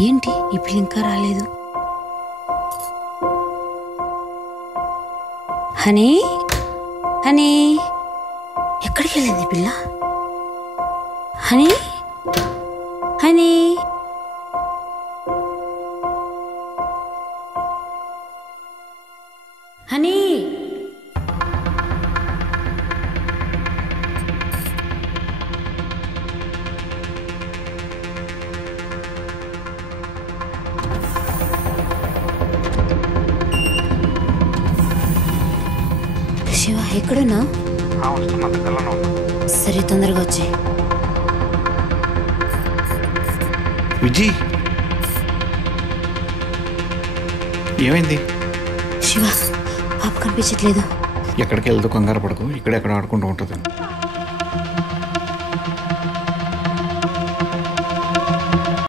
ఏంటి ఈ పిల్ల ఇంకా రాలేదు? హనీ హనీ ఎక్కడికి వెళ్ళింది పిల్ల? హనీ హనీ హనీ శివ ఎక్కడున్నా? సరే తొందరగా వచ్చి. విజీ ఏమైంది? శివ పాప కనిపించట్లేదు. ఎక్కడికి వెళ్తూ కంగారు పడకు, ఇక్కడెక్కడ ఆడుకుంటూ ఉంటుంది.